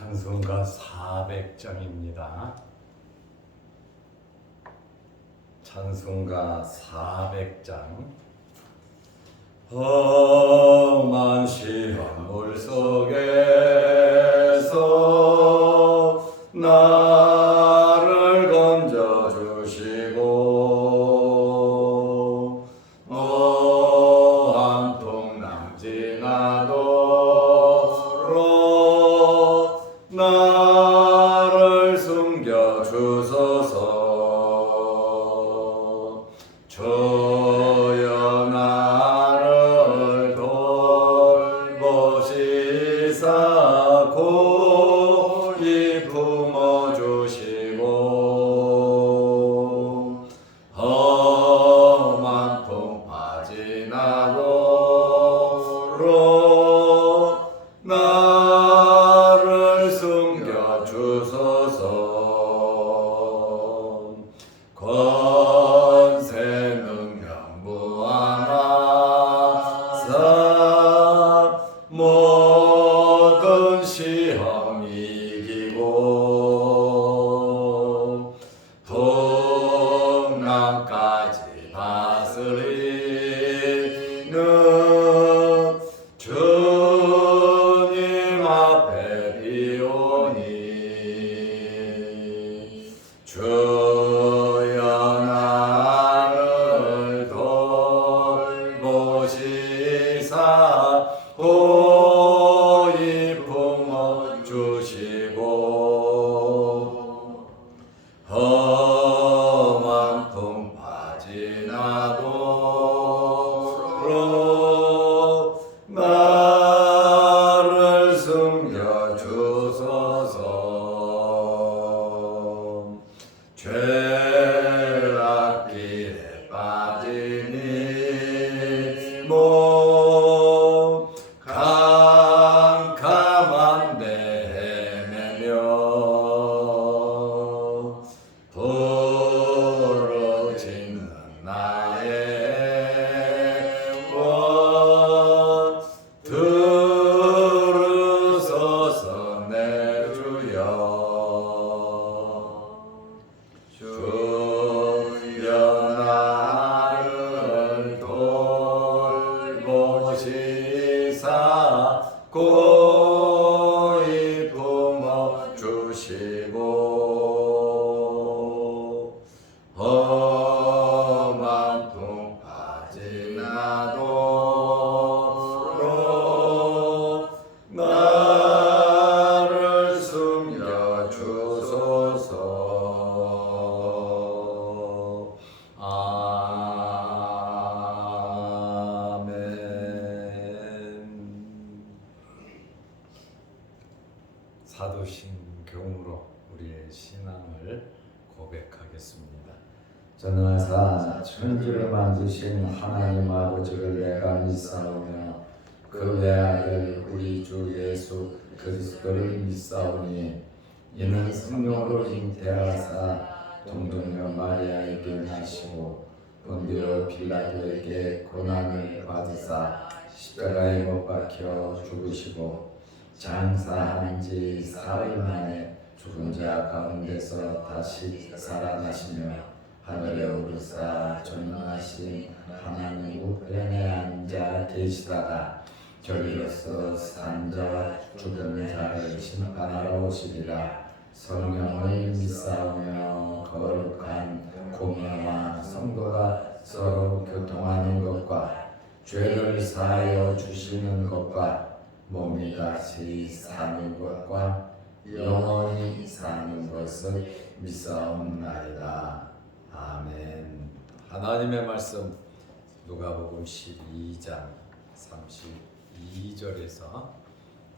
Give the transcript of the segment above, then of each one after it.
찬송가 400장입니다. 찬송가 400장. 험한 시험 물속에서 나를 건져주시고 노한 풍랑 지나도록 나를 숨겨주소서. 주여 나를 돌보시사 고이 품어주시고 험한 풍파 지나도록 나를 숨겨주소서. 권세 능력 무한하사 모든 시험 이기고 풍랑까지 다스리는 주님 앞에 비오니 주여 나를 돌보시사 고이 품어주시고 험한 풍파 지나도록 나를 숨겨주소서. 죄악길에 빠진 이몸 캄캄한 데 헤매며 부르짖는 나의 원 들으소서. 내 주여 주여 나를 돌보시사 고이 품어주시고 험한 풍파 지나도록 나를 숨겨주소서. 사도신경으로 우리의 신앙을 고백하겠습니다. 전능하사 천지를 만드신 하나님 아버지를 내가 믿사오며 그 외아들 우리 주 예수 그리스도를 믿사오니 이는 성령으로 잉태하사 동정녀 마리아에게 나시고 본디오 빌라도에게 고난을 받으사 십자가에 못 박혀 죽으시고 장사한 지 사흘 만에 죽은 자 가운데서 다시 살아나시며 하늘에 오르사 전능하신 하나님 우편에 앉아 계시다가 저리로서 산 자와 죽은 자를 심판하러 오시리라. 성령을 믿사오며 거룩한 공회와 성도가 서로 교통하는 것과 죄를 사하여 주시는 것과 몸이 다시 사는 것과 영원히 사는 것을 믿사옵나이다. 아멘. 하나님의 말씀 누가복음 12장 32절에서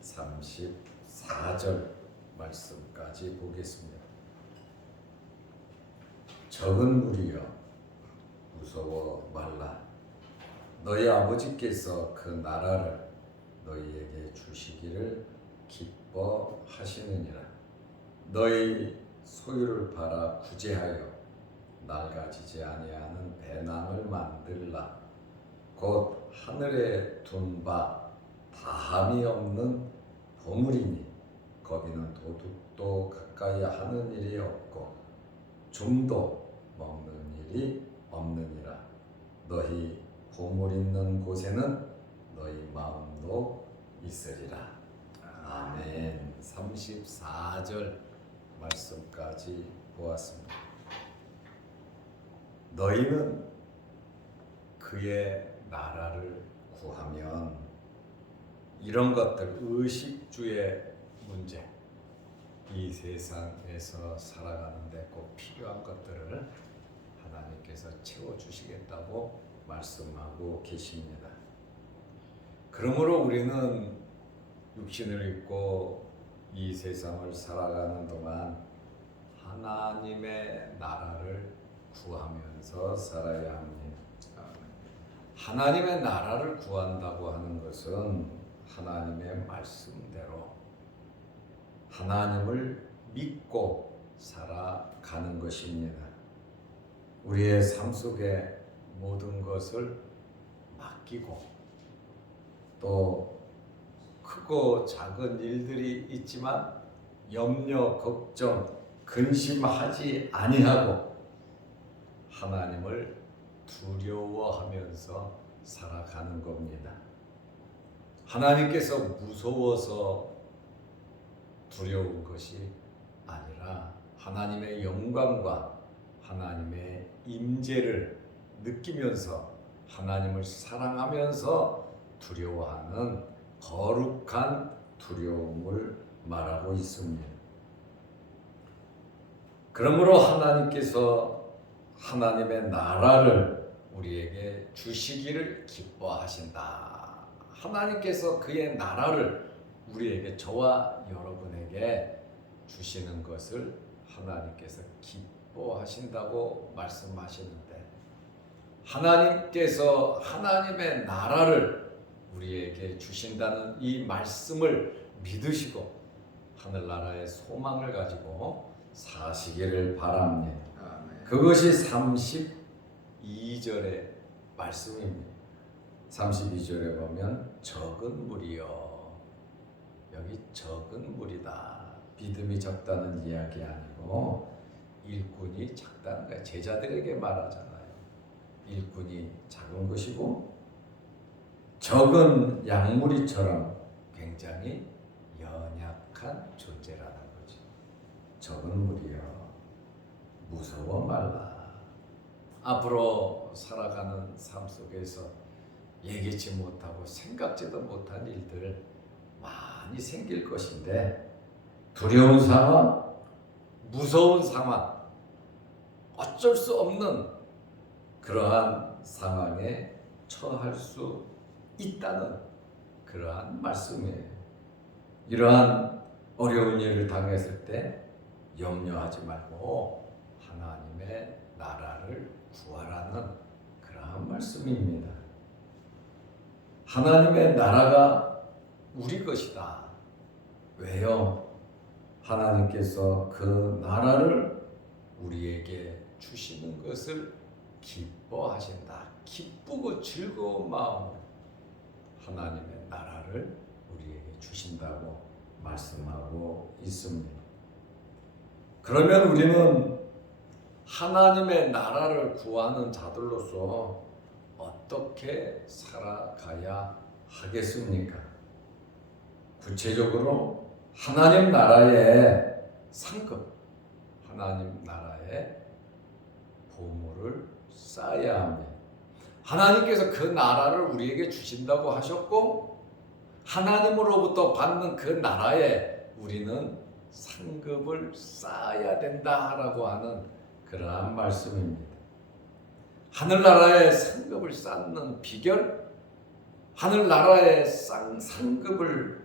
34절 말씀까지 보겠습니다. 적은 무리여 무서워 말라. 너희 아버지께서 그 나라를 너희에게 주시기를 기뻐하시느니라. 너희 소유를 팔아 구제하여 낡아지지 아니하는 배낭을 만들라. 곧 하늘에 둔 바 다함이 없는 보물이니 거기는 도둑도 가까이 하는 일이 없고 좀도 먹는 일이 없느니라. 너희 보물 있는 곳에는 너희 마음도 있으리라. 아멘. 34절 말씀까지 보았습니다. 너희는 그의 나라를 구하면 이런 것들, 의식주의 문제, 이 세상에서 살아가는데 꼭 필요한 것들을 하나님께서 채워주시겠다고 말씀하고 계십니다. 그러므로 우리는 육신을 입고 이 세상을 살아가는 동안 하나님의 나라를 구하면서 살아야 합니다. 하나님의 나라를 구한다고 하는 것은 하나님의 말씀대로 하나님을 믿고 살아가는 것입니다. 우리의 삶 속에 모든 것을 맡기고 또 크고 작은 일들이 있지만 염려, 걱정, 근심하지 아니하고 하나님을 두려워하면서 살아가는 겁니다. 하나님께서 무서워서 두려운 것이 아니라 하나님의 영광과 하나님의 임재를 느끼면서 하나님을 사랑하면서 두려워하는 거룩한 두려움을 말하고 있습니다. 그러므로 하나님께서 하나님의 나라를 우리에게 주시기를 기뻐하신다. 하나님께서 그의 나라를 우리에게, 저와 여러분에게 주시는 것을 하나님께서 기뻐하신다고 말씀하시는데, 하나님께서 하나님의 나라를 우리에게 주신다는 이 말씀을 믿으시고 하늘나라의 소망을 가지고 사시기를 바랍니다. 그것이 32절의 말씀입니다. 32절에 보면 적은 무리여, 여기 적은 무리다. 믿음이 적다는 이야기 아니고 일꾼이 작다는 거예요. 제자들에게 말하잖아요. 일꾼이 작은 것이고 적은 양무리처럼 굉장히 연약한 존재라는 거죠. 적은 무리여, 무서워 말라. 앞으로 살아가는 삶 속에서 예기치 못하고 생각지도 못한 일들 많이 생길 것인데, 두려운 상황, 무서운 상황, 어쩔 수 없는 그러한 상황에 처할 수 있다는 그러한 말씀이에요. 이러한 어려운 일을 당했을 때 염려하지 말고 하나님의 나라를 구하라는 그러한 말씀입니다. 하나님의 나라가 우리 것이다. 왜요? 하나님께서 그 나라를 우리에게 주시는 것을 기뻐하신다. 기쁘고 즐거운 마음으로 하나님의 나라를 우리에게 주신다고 말씀하고 있습니다. 그러면 우리는 하나님의 나라를 구하는 자들로서 어떻게 살아가야 하겠습니까? 구체적으로 하나님 나라의 상급, 하나님 나라의 보물을 쌓아야 합니다. 하나님께서 그 나라를 우리에게 주신다고 하셨고, 하나님으로부터 받는 그 나라에 우리는 상급을 쌓아야 된다라고 하는 그러한 말씀입니다. 하늘나라의 상급을 쌓는 비결, 하늘나라의 상급을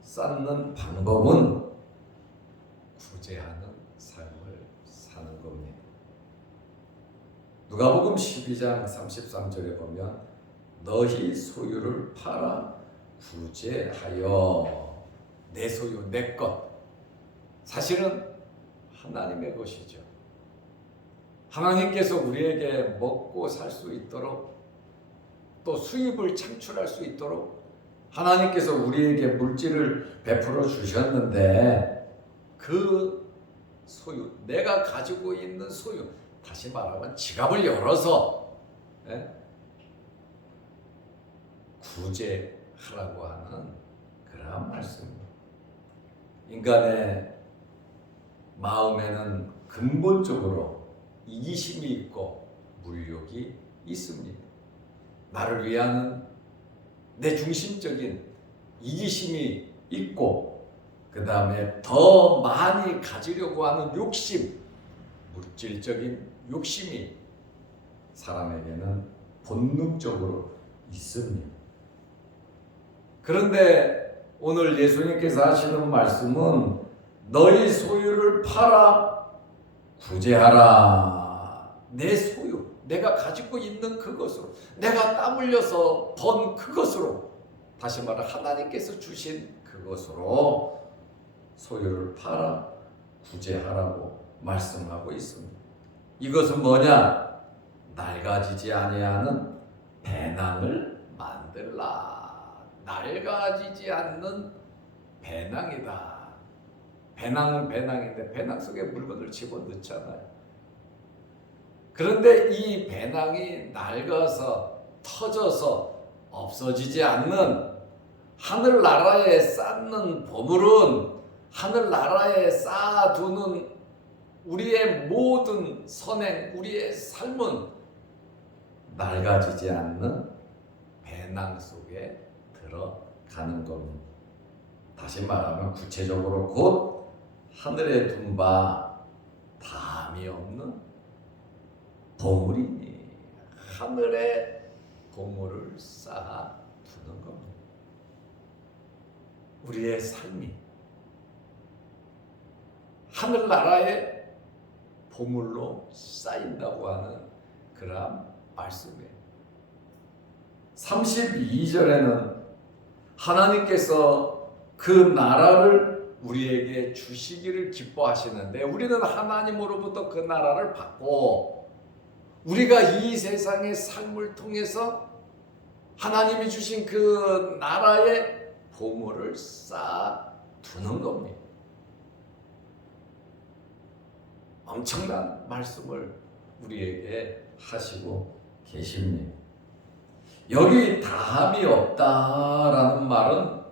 쌓는 방법은 구제하는 삶을 사는 겁니다. 누가복음 12장 33절에 보면 너희 소유를 팔아 구제하여, 내 소유, 내 것, 사실은 하나님의 것이죠. 하나님께서 우리에게 먹고 살 수 있도록, 또 수입을 창출할 수 있도록 하나님께서 우리에게 물질을 베풀어 주셨는데 그 소유, 내가 가지고 있는 소유, 다시 말하면 지갑을 열어서 구제하라고 하는 그러한 말씀입니다. 인간의 마음에는 근본적으로 이기심이 있고 물욕이 있습니다. 나를 위하는 내 중심적인 이기심이 있고, 그 다음에 더 많이 가지려고 하는 욕심, 물질적인 욕심이 사람에게는 본능적으로 있습니다. 그런데 오늘 예수님께서 하시는 말씀은 너희 소유를 팔아 구제하라. 내 소유, 내가 가지고 있는 그것으로, 내가 땀 흘려서 번 그것으로, 다시 말해 하나님께서 주신 그것으로 소유를 팔아 구제하라고 말씀하고 있습니다. 이것은 뭐냐? 낡아지지 아니하는 배낭을 만들라. 낡아지지 않는 배낭이다. 배낭은 배낭인데 배낭 속에 물건을 집어넣잖아요. 그런데 이 배낭이 낡아서 터져서 없어지지 않는, 하늘나라에 쌓는 보물은, 하늘나라에 쌓아두는 우리의 모든 선행, 우리의 삶은 낡아지지 않는 배낭 속에 들어가는 겁니다. 다시 말하면 구체적으로 곧 하늘에 둔 바 담이 없는 보물이니 하늘에 보물을 쌓아 두는 겁니다. 우리의 삶이 하늘나라의 보물로 쌓인다고 하는 그러한 말씀이에요. 32절에는 하나님께서 그 나라를 우리에게 주시기를 기뻐하시는데, 우리는 하나님으로부터 그 나라를 받고 우리가 이 세상의 삶을 통해서 하나님이 주신 그 나라의 보물을 쌓아 두는 겁니다. 엄청난 말씀을 우리에게 하시고 계십니다. 여기 다함이 없다라는 말은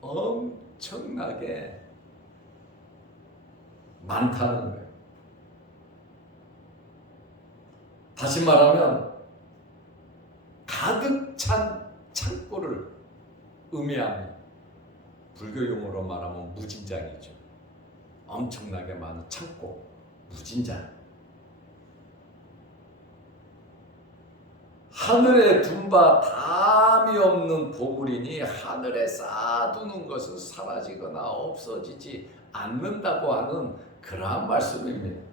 엄청나게 많다는 거예요. 다시 말하면 가득 찬 창고를 의미합니다. 불교 용어로 말하면 무진장이죠. 엄청나게 많은 창고, 무진장. 하늘에 둔 바 담이 없는 보물이니 하늘에 쌓아두는 것은 사라지거나 없어지지 않는다고 하는 그러한 말씀입니다.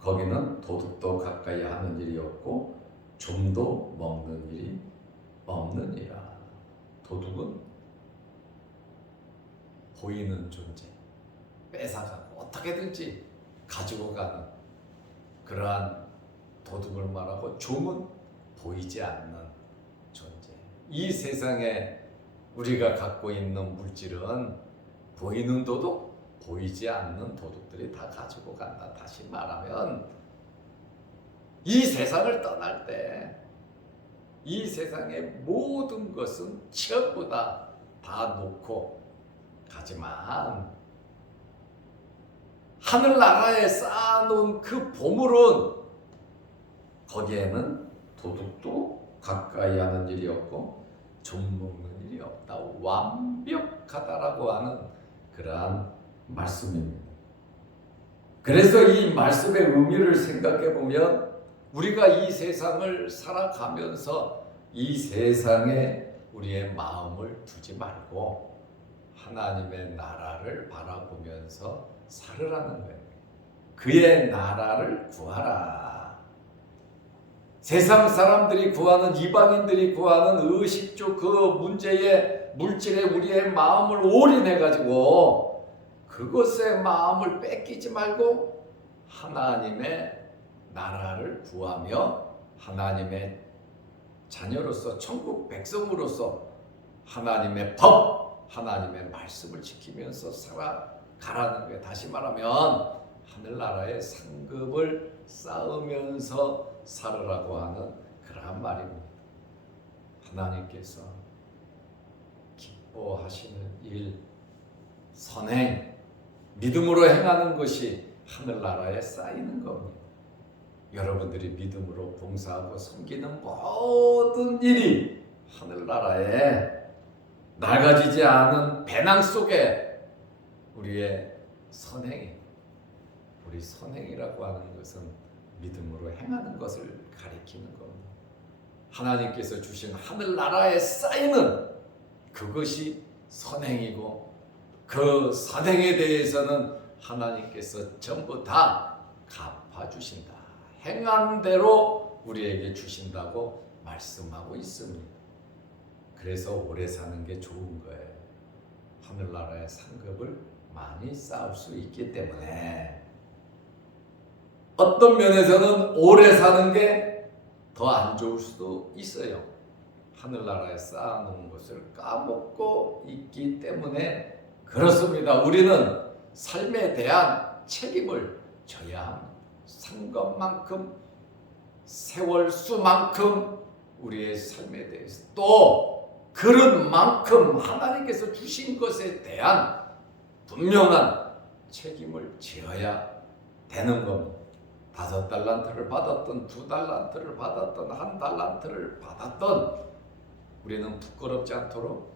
거기는 도둑도 가까이 하는 일이 없고 좀도 먹는 일이 없느니라. 도둑은 보이는 존재, 뺏어가고 어떻게든지 가지고 가는 그러한 도둑을 말하고, 좀은 보이지 않는 존재. 이 세상에 우리가 갖고 있는 물질은 보이는 도둑, 보이지 않는 도둑들이 다 가지고 간다. 다시 말하면 이 세상을 떠날 때 이 세상의 모든 것은 전부 다 놓고 가지만, 하늘나라에 쌓아놓은 그 보물은 거기에는 도둑도 가까이 하는 일이 없고 좀 먹는 일이 없다. 완벽하다라고 하는 그러한 말씀입니다. 그래서 이 말씀의 의미를 생각해 보면, 우리가 이 세상을 살아가면서 이 세상에 우리의 마음을 두지 말고 하나님의 나라를 바라보면서 살으라는 거예요. 그의 나라를 구하라. 세상 사람들이 구하는, 이방인들이 구하는 의식주 그 문제에, 물질에 우리의 마음을 올인해가지고 그것에 마음을 뺏기지 말고 하나님의 나라를 구하며 하나님의 자녀로서, 천국 백성으로서 하나님의 법, 하나님의 말씀을 지키면서 살아가라는 거예요. 다시 말하면 하늘나라의 상급을 쌓으면서 살으라고 하는 그러한 말입니다. 하나님께서 기뻐하시는 일, 선행, 믿음으로 행하는 것이 하늘나라에 쌓이는 겁니다. 여러분들이 믿음으로 봉사하고 섬기는 모든 일이 하늘나라에 낡아지지 않은 배낭 속에 우리의 선행이, 우리 선행이라고 하는 것은 믿음으로 행하는 것을 가리키는 겁니다. 하나님께서 주신 하늘나라에 쌓이는 그것이 선행이고, 그 선행에 대해서는 하나님께서 전부 다 갚아주신다. 행한 대로 우리에게 주신다고 말씀하고 있습니다. 그래서 오래 사는 게 좋은 거예요. 하늘나라의 상급을 많이 쌓을 수 있기 때문에. 어떤 면에서는 오래 사는 게 더 안 좋을 수도 있어요. 하늘나라에 쌓아놓은 것을 까먹고 있기 때문에 그렇습니다. 우리는 삶에 대한 책임을 져야 합니다. 산 것만큼, 세월 수만큼 우리의 삶에 대해서, 또 그릇만큼 하나님께서 주신 것에 대한 분명한 책임을 지어야 되는 겁니다. 5달란트를 받았던 2달란트를 받았던 1달란트를 받았던 우리는 부끄럽지 않도록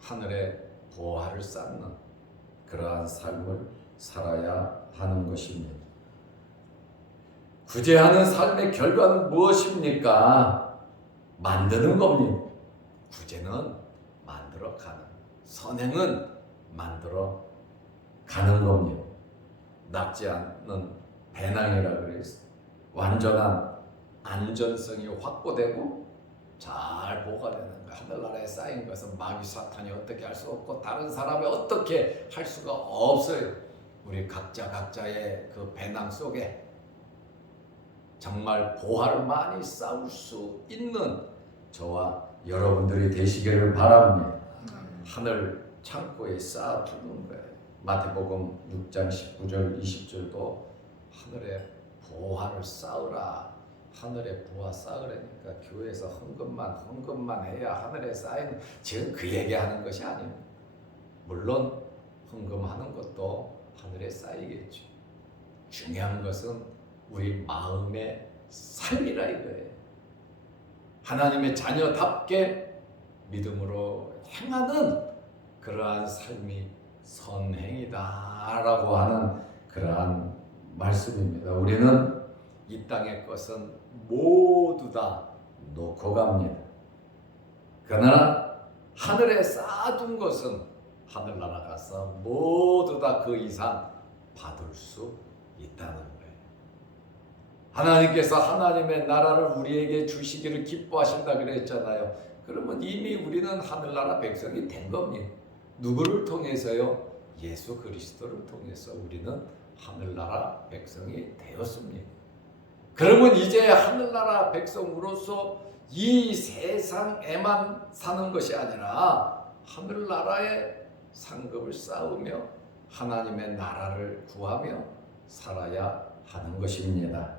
하늘의 보화를 쌓는 그러한 삶을 살아야 하는 것입니다. 구제하는 삶의 결과는 무엇입니까? 만드는 겁니다. 구제는 만들어 가는, 선행은 만들어 가는 겁니다. 낡지 않는 배낭이라 그랬어요. 완전한 안전성이 확보되고 잘 보관되는 거. 하늘나라에 쌓인 것은 마귀 사탄이 어떻게 할 수 없고 다른 사람이 어떻게 할 수가 없어요. 우리 각자의 그 배낭 속에 정말 보화를 많이 쌓을 수 있는 저와 여러분들이 되시기를 바랍니다. 하늘 창고에 쌓아두는 거예요. 마태복음 6장 19절 20절도 하늘에 보화를 쌓으라, 하늘에 보화 쌓으라니까 교회에서 헌금만 해야 하늘에 쌓이는, 지금 그 얘기하는 것이 아닙니다. 물론 헌금하는 것도 하늘에 쌓이겠죠. 중요한 것은 우리 마음의 삶이라 이거예요. 하나님의 자녀답게 믿음으로 행하는 그러한 삶이 선행이다라고 하는 그러한 말씀입니다. 우리는 이 땅의 것은 모두 다 놓고 갑니다. 그러나 하늘에 쌓아둔 것은 하늘나라 가서 모두 다 그 이상 받을 수 있다는 거예요. 하나님께서 하나님의 나라를 우리에게 주시기를 기뻐하신다 그랬잖아요. 그러면 이미 우리는 하늘나라 백성이 된 겁니다. 누구를 통해서요? 예수 그리스도를 통해서 우리는 하늘나라 백성이 되었습니다. 그러면 이제 하늘나라 백성으로서 이 세상에만 사는 것이 아니라 하늘나라의 상급을 쌓으며 하나님의 나라를 구하며 살아야 하는 것입니다.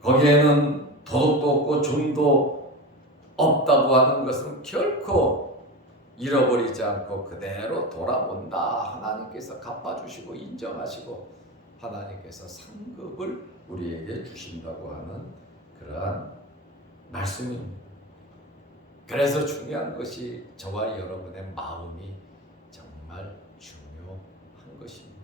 거기에는 도덕도 없고 종도 없다고 하는 것은 결코 잃어버리지 않고 그대로 돌아온다. 하나님께서 갚아주시고 인정하시고 하나님께서 상급을 우리에게 주신다고 하는 그러한 말씀입니다. 그래서 중요한 것이 저와 여러분의 마음이 정말 중요한 것입니다.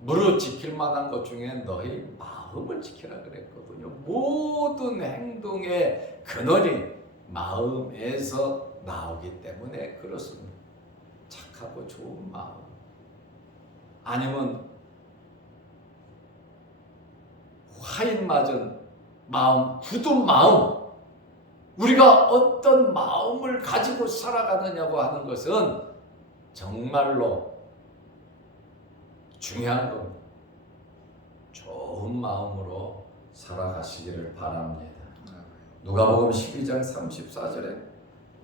무릇 지킬 만한 것 중에 너희 마음을 지키라 그랬거든요. 모든 행동의 근원이 마음에서 나오기 때문에 그렇습니다. 착하고 좋은 마음, 아니면 화인 맞은 마음, 굳은 마음, 우리가 어떤 마음을 가지고 살아가느냐고 하는 것은 정말로 중요한 겁니다. 좋은 마음으로 살아가시기를 바랍니다. 누가복음 12장 34절에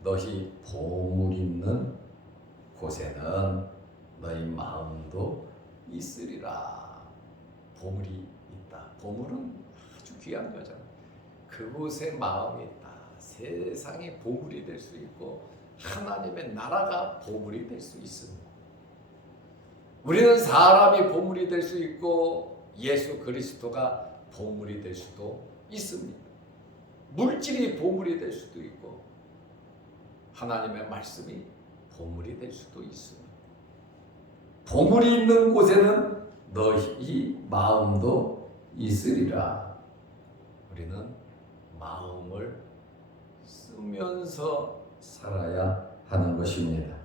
너희 보물 있는 곳에는 너희 마음도 있으리라. 보물이 있다. 보물은 아주 귀한 거잖아. 그곳에 마음이 있다. 세상이 보물이 될 수 있고 하나님의 나라가 보물이 될 수 있습니다. 우리는 사람이 보물이 될 수 있고 예수 그리스도가 보물이 될 수도 있습니다. 물질이 보물이 될 수도 있고 하나님의 말씀이 보물이 될 수도 있습니다. 보물이 있는 곳에는 너희 마음도 있으리라. 우리는 마음을 쓰면서 살아야 하는 것입니다.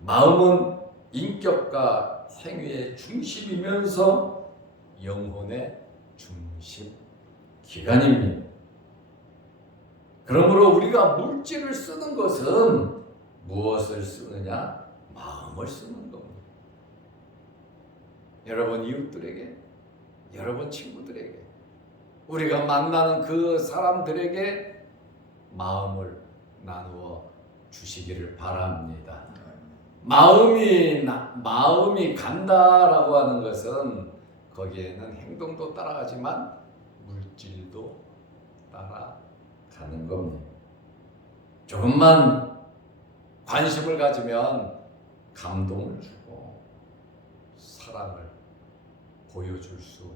마음은 인격과 행위의 중심이면서 영혼의 중심 기관입니다. 그러므로 우리가 물질을 쓰는 것은 무엇을 쓰느냐? 마음을 쓰는 겁니다. 여러분 이웃들에게, 여러분 친구들에게, 우리가 만나는 그 사람들에게 마음을 나누어 주시기를 바랍니다. 마음이 간다라고 하는 것은 거기에는 행동도 따라가지만 물질도 따라가는 겁니다. 조금만 관심을 가지면 감동을 주고 사랑을 보여줄 수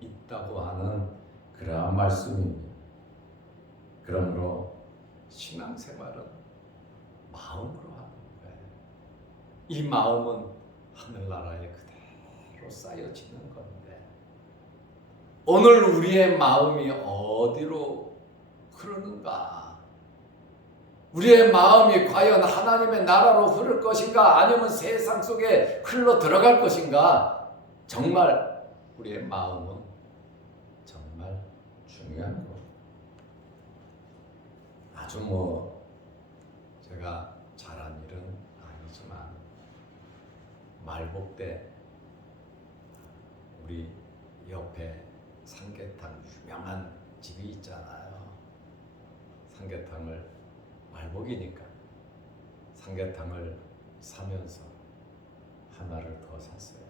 있다고 하는 그러한 말씀입니다. 그러므로 신앙생활은 마음으로 하는 거예요. 이 마음은 하늘나라에 그대로 쌓여지는 건데 오늘 우리의 마음이 어디로 흐르는가? 우리의 마음이 과연 하나님의 나라로 흐를 것인가? 아니면 세상 속에 흘러 들어갈 것인가? 정말 우리의 마음은 정말 중요한 것. 아주 제가 잘한 일은 아니지만 말복 때 우리 옆에 삼계탕 유명한 집이 있잖아요. 삼계탕을 말복이니까 삼계탕을 사면서 하나를 더 샀어요.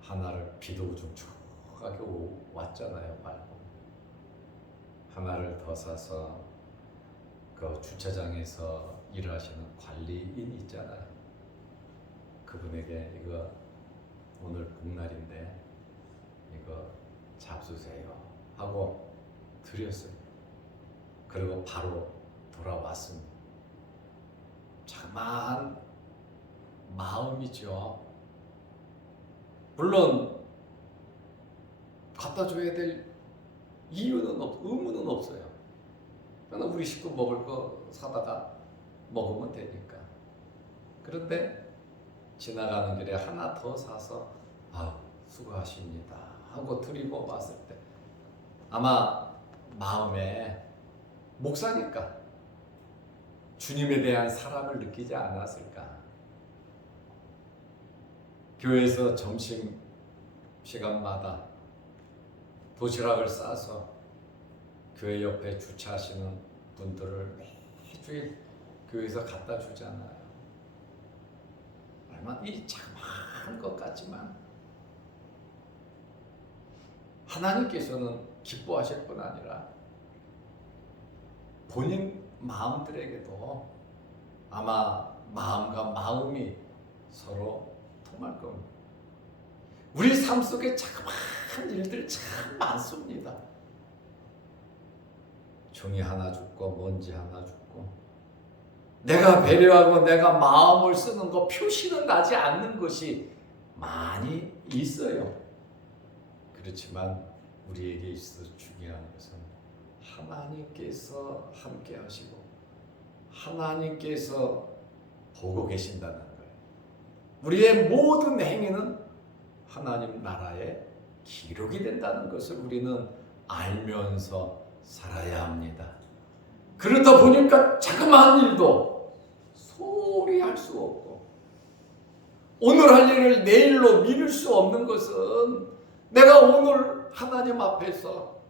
하나를 비도 촉촉하게 왔잖아요. 말복. 하나를 더 사서 그 주차장에서 일하시는 관리인 있잖아요. 그분에게 이거 오늘 복날인데 이거 잡수세요 하고 드렸어요. 그리고 바로 돌아왔습니다. 자그마한 마음이죠. 물론 갖다 줘야 될 의무는 없어요. 그러나 우리 식구 먹을 거 사다가 먹으면 되니까. 그런데 지나가는 길에 하나 더 사서 수고하십니다 하고 드리고 왔을 때 아마 마음에 목사니까 주님에 대한 사랑을 느끼지 않았을까. 교회에서 점심 시간마다 도시락을 싸서 교회 옆에 주차하시는 분들을 매주일 교회에서 갖다 주잖아요. 얼마나 이 자그마한 것 같지만 하나님께서는 기뻐하실 뿐 아니라 본인 마음들에게도 아마 마음과 마음이 서로 통할 겁니다. 우리 삶 속에 자그마한 일들 참 많습니다. 종이 하나 죽고 먼지 하나 죽고 내가 배려하고 내가 마음을 쓰는 거 표시는 나지 않는 것이 많이 있어요. 그렇지만 우리에게 있어서 중요한 것은 하나님께서 함께 하시고 하나님께서 보고 계신다는 거예요. 우리의 모든 행위는 하나님 나라에 기록이 된다는 것을 우리는 알면서 살아야 합니다. 그러다 보니까 자그마한 일도 소홀히 할 수 없고 오늘 할 일을 내일로 미룰 수 없는 것은 내가 오늘 하나님 앞에서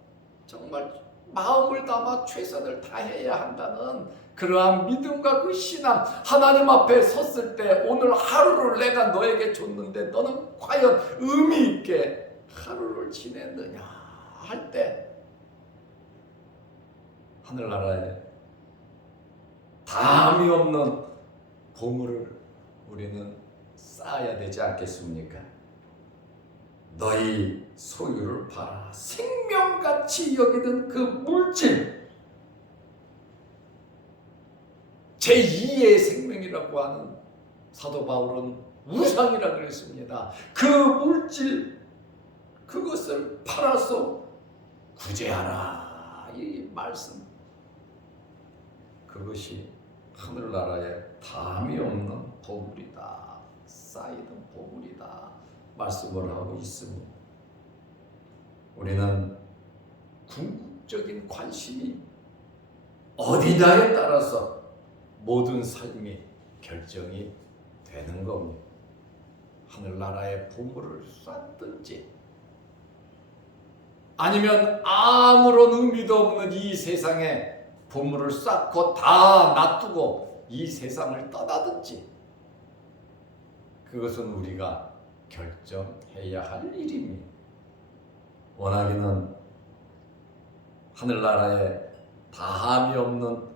정말 마음을 담아 최선을 다해야 한다는 그러한 믿음과 그 신앙, 하나님 앞에 섰을 때 오늘 하루를 내가 너에게 줬는데 너는 과연 의미 있게 하루를 지냈느냐 할 때 하늘나라에 다함이 없는 보물을 우리는 쌓아야 되지 않겠습니까? 너희 소유를 봐라. 생명같이 여기던 그 물질, 제2의 생명이라고 하는 사도 바울은 우상이라고 그랬습니다. 그 물질, 그것을 팔아서 구제하라. 이 말씀, 그것이 하늘나라에 다함이 없는 보물이다. 쌓이던 보물이다. 말씀을 하고 있습니다. 우리는 궁극적인 관심이 어디다에 따라서 모든 삶이 결정이 되는 겁니다. 하늘나라의 보물을 쌓든지 아니면 아무런 의미도 없는 이 세상에 보물을 쌓고 다 놔두고 이 세상을 떠나든지, 그것은 우리가 결정해야 할 일입니다. 원하기는 하늘나라에 다함이 없는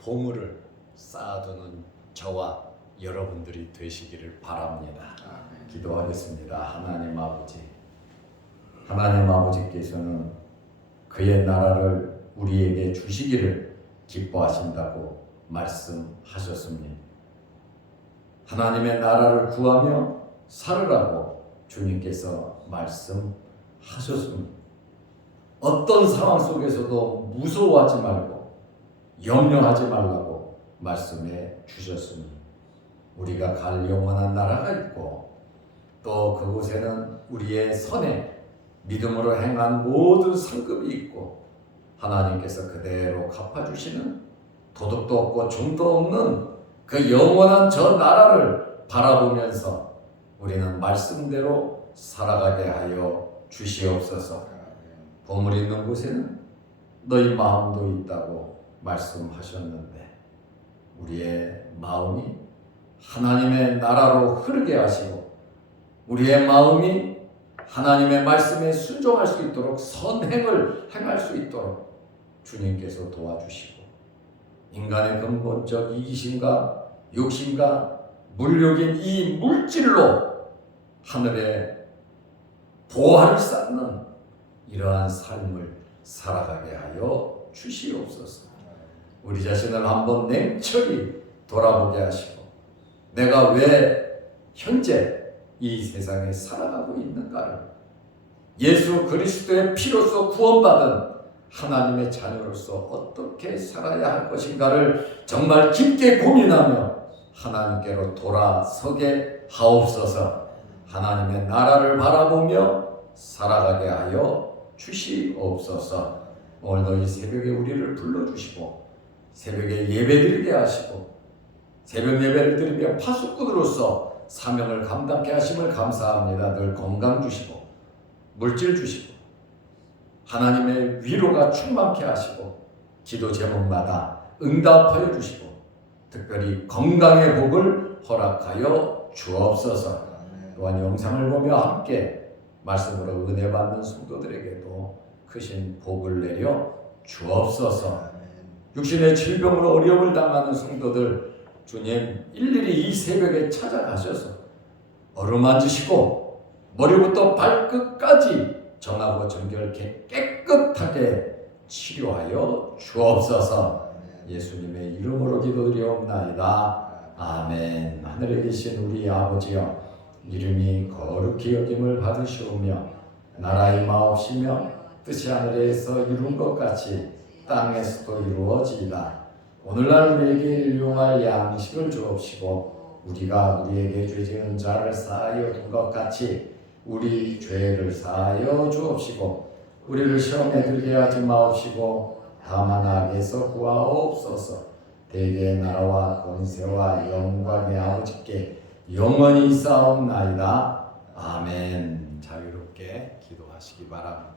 보물을 쌓아두는 저와 여러분들이 되시기를 바랍니다. 기도하겠습니다. 하나님 아버지, 하나님 아버지께서는 그의 나라를 우리에게 주시기를 기뻐하신다고 말씀하셨습니다. 하나님의 나라를 구하며 살으라고 주님께서 말씀하셨습니다. 어떤 상황 속에서도 무서워하지 말고 염려하지 말라고 말씀해 주셨습니다. 우리가 갈 영원한 나라가 있고 또 그곳에는 우리의 선에 믿음으로 행한 모든 상급이 있고 하나님께서 그대로 갚아주시는 도덕도 없고 좀도 없는 그 영원한 저 나라를 바라보면서 우리는 말씀대로 살아가게 하여 주시옵소서. 보물 있는 곳에는 너희 마음도 있다고 말씀하셨는데 우리의 마음이 하나님의 나라로 흐르게 하시고 우리의 마음이 하나님의 말씀에 순종할 수 있도록 선행을 행할 수 있도록 주님께서 도와주시고 인간의 근본적 이기심과 욕심과 물욕인 이 물질로 하늘에 보화를 쌓는 이러한 삶을 살아가게 하여 주시옵소서. 우리 자신을 한번 냉철히 돌아보게 하시고 내가 왜 현재 이 세상에 살아가고 있는가를 예수 그리스도의 피로써 구원받은 하나님의 자녀로서 어떻게 살아야 할 것인가를 정말 깊게 고민하며 하나님께로 돌아서게 하옵소서. 하나님의 나라를 바라보며 살아가게 하여 주시옵소서. 오늘도 이 새벽에 우리를 불러주시고 새벽에 예배드리게 하시고 새벽 예배를 드리며 파수꾼으로서 사명을 감당케 하심을 감사합니다. 늘 건강 주시고 물질 주시고 하나님의 위로가 충만케 하시고 기도 제목마다 응답하여 주시고 특별히 건강의 복을 허락하여 주옵소서. 또한 영상을 보며 함께 말씀으로 은혜 받는 성도들에게도 크신 복을 내려 주옵소서. 육신의 질병으로 어려움을 당하는 성도들 주님 일일이 이 새벽에 찾아가셔서 어루만지시고 머리부터 발끝까지 정하고 정결케 깨끗하게 치료하여 주옵소서. 예수님의 이름으로 기도드리옵나이다. 아멘. 하늘에 계신 우리 아버지여, 이름이 거룩히 여김을 받으시오며 나라 임하옵시며 뜻이 하늘에서 이룬 것 같이 땅에서도 이루어지이다. 오늘날 우리에게 일용할 양식을 주옵시고 우리가 우리에게 죄 지은 자를 사하여 둔 것 같이 우리 죄를 사하여 주옵시고 우리를 시험에 들게 하지 마옵시고 다만 악에서 구하옵소서. 대개의 나라와 권세와 영광의 아버지께 영원히 싸움나이다. 아멘. 자유롭게 기도하시기 바랍니다.